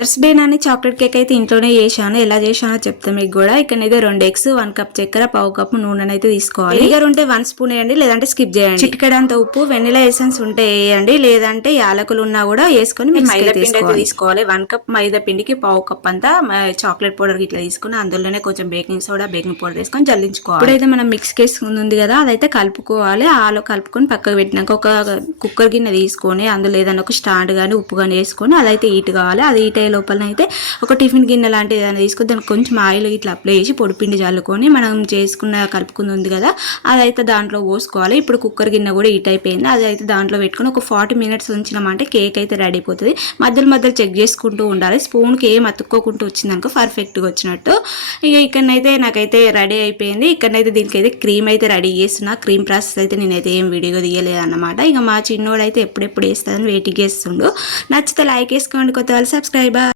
Mothers day నాని chocolate cake అయితే ఇంట్లోనే చేశాను. ఎలా చేశానో చెప్తాను మీకు కూడా. ఇక్కడైతే 2 ఎగ్స్, 1 కప్ చక్కెర, పావు కప్పు నూనె అయితే తీసుకోవాలి. వెనిగర్ ఉంటే 1 స్పూన్ వేయండి, లేదంటే స్కిప్ చేయండి. చిటికెడంత ఉప్పు, వెనిలా ఎసెన్స్ ఉంటే వేయండి, లేదంటే యాలకులు ఉన్నా కూడా వేసుకొని మైదా పిండి అయితే తీసుకోవాలి. 1 కప్ మైదా పిండికి పావు కప్ అంతా చాక్లెట్ పౌడర్ ఇట్లా తీసుకుని అందులోనే కొంచెం బేకింగ్ సోడా, బేకింగ్ పౌడర్ వేసుకొని జల్లించుకోవాలి. ఇప్పుడైతే మనం మిక్స్ ఉంది కదా, అదైతే కలుపుకోవాలి. ఆలో కలుపుకొని పక్కకు పెట్టినాక ఒక కుక్కర్ గిన్నె తీసుకొని అందులో ఏదైనా ఒక స్టాండ్ కానీ ఉప్పు కానీ వేసుకొని అదైతే హీట్ కావాలి. అది హీట్ అయ్యే లోపల అయితే ఒక టిఫిన్ గిన్నె లాంటిది ఏదైనా తీసుకొని దానికి కొంచెం ఆయిల్ ఇట్లా అప్లై చేసి పొడిపిండి చల్లుకొని మనం కలుపుకుంది ఉంది కదా, అదైతే దాంట్లో పోసుకోవాలి. ఇప్పుడు కుక్కర్ గిన్నె కూడా హీట్ అయిపోయింది. అదైతే దాంట్లో పెట్టుకొని ఒక 40 మినిట్స్ ఉంచినామంటే కేక్ అయితే రెడీ అయిపోతుంది. మధ్యలో చెక్ చేసుకుంటూ ఉండాలి. స్పూన్కి ఏం అతుక్కోకుండా వచ్చిందనుకో పర్ఫెక్ట్గా వచ్చినట్టు. ఇక ఇక్కడనైతే నాకైతే రెడీ అయిపోయింది. ఇక్కడనైతే దీనికైతే క్రీమ్ అయితే రెడీ చేస్తున్నా. క్రీమ్ ప్రాసెస్ అయితే నేనైతే ఏం వీడియో తీయలేదు అన్నమాట. ఇక మా చిన్నోడు అయితే ఎప్పుడెప్పుడు వేస్తుందని వెయిటింగ్ చేస్తుండు. నచ్చితే లైక్ వేసుకోండి, కొత్త వాళ్ళు సబ్స్క్రైబ్.